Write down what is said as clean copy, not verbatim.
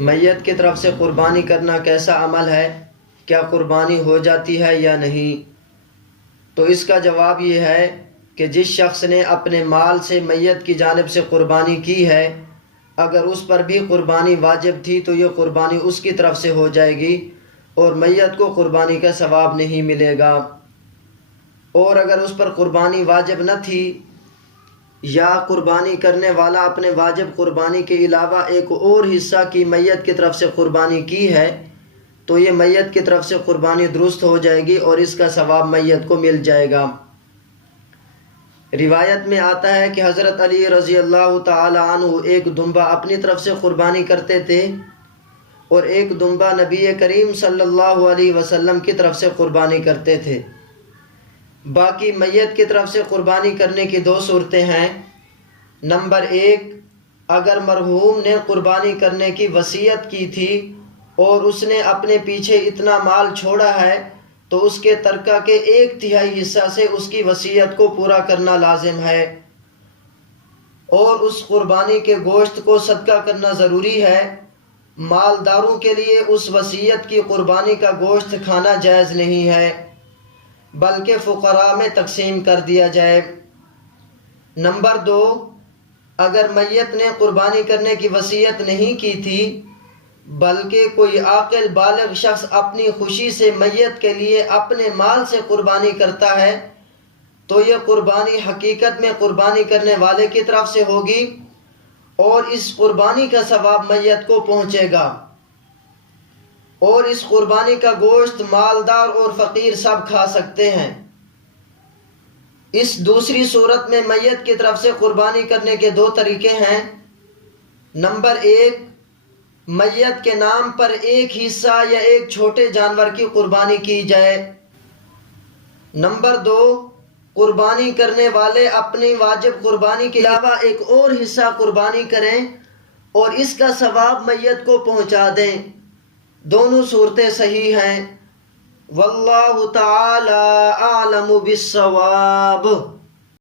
میت کی طرف سے قربانی کرنا کیسا عمل ہے؟ کیا قربانی ہو جاتی ہے یا نہیں؟ تو اس کا جواب یہ ہے کہ جس شخص نے اپنے مال سے میت کی جانب سے قربانی کی ہے، اگر اس پر بھی قربانی واجب تھی تو یہ قربانی اس کی طرف سے ہو جائے گی اور میت کو قربانی کا ثواب نہیں ملے گا۔ اور اگر اس پر قربانی واجب نہ تھی یا قربانی کرنے والا اپنے واجب قربانی کے علاوہ ایک اور حصہ کی میت کی طرف سے قربانی کی ہے تو یہ میت کی طرف سے قربانی درست ہو جائے گی اور اس کا ثواب میت کو مل جائے گا۔ روایت میں آتا ہے کہ حضرت علی رضی اللہ تعالی عنہ ایک دمبا اپنی طرف سے قربانی کرتے تھے اور ایک دمبا نبی کریم صلی اللہ علیہ وسلم کی طرف سے قربانی کرتے تھے۔ باقی میت کی طرف سے قربانی کرنے کی دو صورتیں ہیں۔ نمبر 1، اگر مرحوم نے قربانی کرنے کی وصیت کی تھی اور اس نے اپنے پیچھے اتنا مال چھوڑا ہے تو اس کے ترکہ کے 1/3 حصہ سے اس کی وصیت کو پورا کرنا لازم ہے، اور اس قربانی کے گوشت کو صدقہ کرنا ضروری ہے۔ مالداروں کے لیے اس وصیت کی قربانی کا گوشت کھانا جائز نہیں ہے، بلکہ فقراء میں تقسیم کر دیا جائے۔ نمبر 2، اگر میت نے قربانی کرنے کی وصیت نہیں کی تھی بلکہ کوئی عاقل بالغ شخص اپنی خوشی سے میت کے لیے اپنے مال سے قربانی کرتا ہے تو یہ قربانی حقیقت میں قربانی کرنے والے کی طرف سے ہوگی اور اس قربانی کا ثواب میت کو پہنچے گا، اور اس قربانی کا گوشت مالدار اور فقیر سب کھا سکتے ہیں۔ اس دوسری صورت میں میت کی طرف سے قربانی کرنے کے 2 طریقے ہیں۔ نمبر 1، میت کے نام پر ایک حصہ یا ایک چھوٹے جانور کی قربانی کی جائے۔ نمبر 2، قربانی کرنے والے اپنی واجب قربانی کے علاوہ ایک اور حصہ قربانی کریں اور اس کا ثواب میت کو پہنچا دیں۔ دونوں صورتیں صحیح ہیں۔ واللہ تعالی اعلم بالصواب۔